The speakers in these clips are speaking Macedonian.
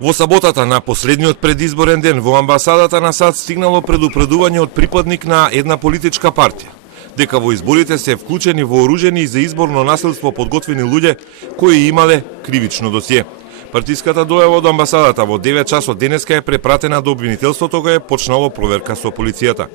Во саботата на последниот предизборен ден во амбасадата на САД стигнало предупредување од припадник на една политичка партија дека во изборите се вклучени вооружени и за изборно насилство подготвени луѓе кои имале кривично досие. Партиската дојава од амбасадата во 9 часот денеска е препратена до обвинителството кое е почнало проверка со полицијата.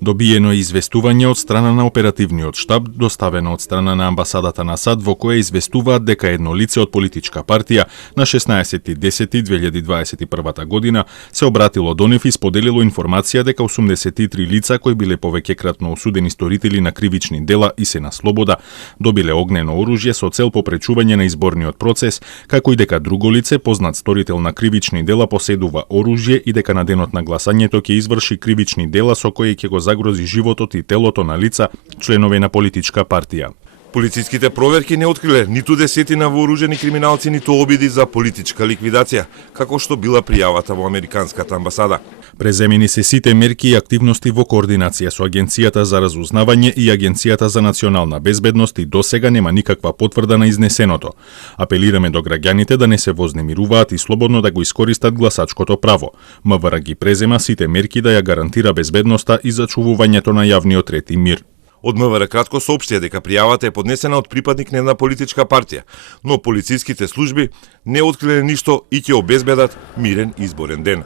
Добиено е известување од страна на оперативниот штаб, доставено од страна на амбасадата на САД, во кое известуваат дека едно лице од политичка партија на 16.10.2021 година се обратило до нив и споделило информација дека 83 лица кои биле повеќекратно осудени сторители на кривични дела и се на слобода, добиле огнено оружје со цел попречување на изборниот процес, како и дека друго лице, познат сторител на кривични дела, поседува оружје и дека на денот на гласањето ќе изврши кривични дела со кои ќе го загрози животот и телото на лица, членови на политичка партија. Полициските проверки не откриле ниту десетина вооружени криминалци, ниту обиди за политичка ликвидација, како што била пријавата во американската амбасада. Преземени се сите мерки и активности во координација со Агенцијата за разузнавање и Агенцијата за национална безбедност и досега нема никаква потврда на изнесеното. Апелираме до граѓаните да не се вознемируваат и слободно да го искористат гласачкото право. МВР ги презема сите мерки да ја гарантира безбедноста и зачувувањето на јавниот ред и мир. Од МВР кратко соопштија дека пријавата е поднесена од припадник на една политичка партија, но полициските служби не откриле ништо и ќе обезбедат мирен изборен ден.